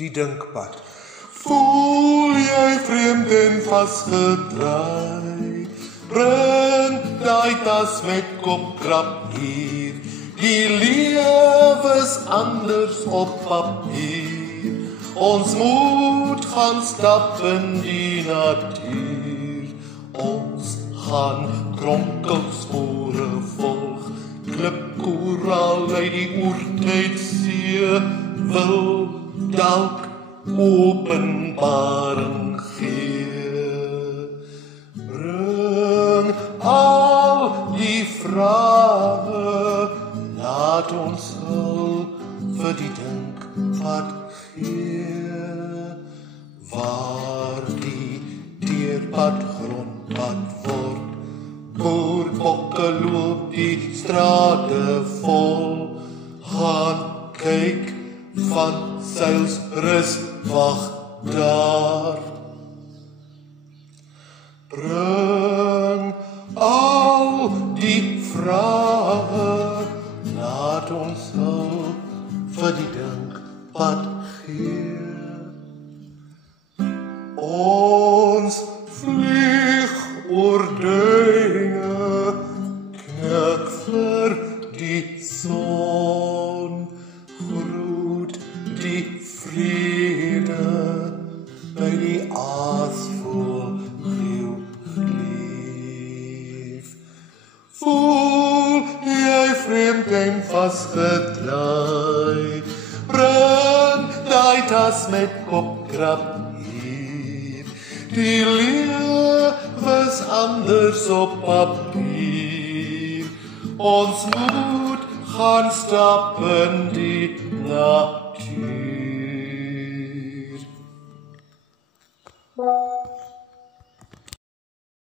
die dinkpad. Voel jy vreemd en vasgedraai, bring daai tas met kopkrap hier, die lewe's anders op papier, ons moet gaan stap in die natuur, ons gaan kronkelspore volg, klipkoraal uit die oertijdsee, wil dalk openbaring gee. Bring al die vrae, laat ons hulp vir die dinkpad gee, waar die teerpad grondpad word, boerbokke loop die strate vol, gaan kyk van seils rus, wag daar. Bring al die vrae, laat ons hulp vir die dinkpad gee. Ons vlieg oor duine, knik vir die son, groet die vrede by die aasvoël lief. Voel jy vreemd en vasgedraai, bring daai tas met kopkrap hier, die lewe's anders op papier, ons moet gaan stap in die natuur.